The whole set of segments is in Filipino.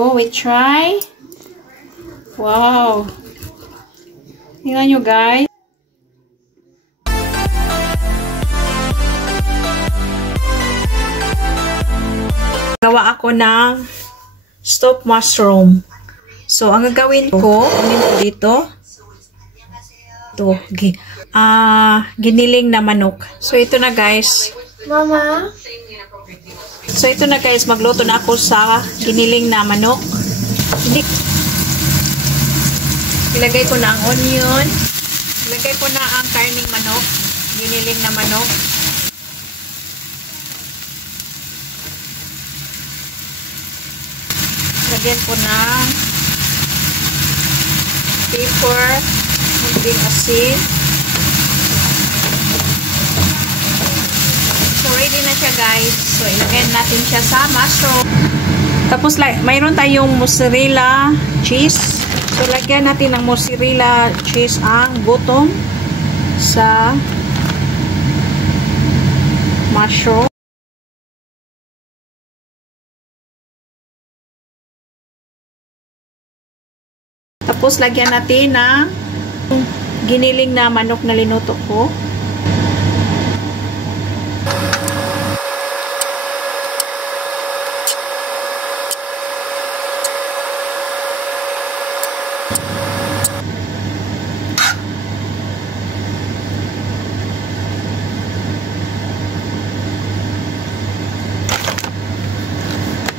So, we try. Wow. Tingnan nyo, guys. Gawa ako ng stuffed mushroom. So, ang gagawin ko, dito. Ito, giniling na manok. So, ito na, guys. Mama? So, ito na, guys. Magluto na ako sa giniling na manok. Ilagay ko na ang onion. Ilagay ko na ang karning manok. Giniling na manok. Lagyan ko na pepper, munting asin. So, ready na siya, guys. So, ilagay natin siya sa mushroom. Tapos, mayroon tayong mozzarella cheese. So, lagyan natin ng mozzarella cheese ang bottom sa mushroom. Tapos, lagyan natin ng giniling na manok na linuto ko.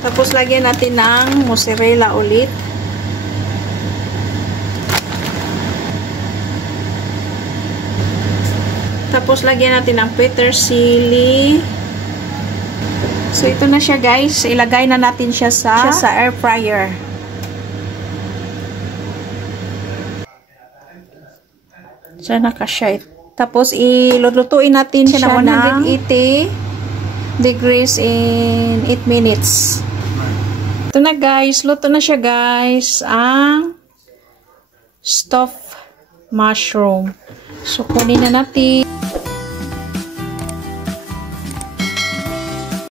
Tapos, lagyan natin ng mozzarella ulit. Tapos, lagyan natin ng petersili. So, ito na siya, guys. Ilagay na natin siya sa air fryer. Sana kasya. Tapos, ilulutuin natin siya ng 180 degrees in 8 minutes. Ito na, guys. Luto na siya, guys. Ang stuffed mushroom. So, kunin na natin.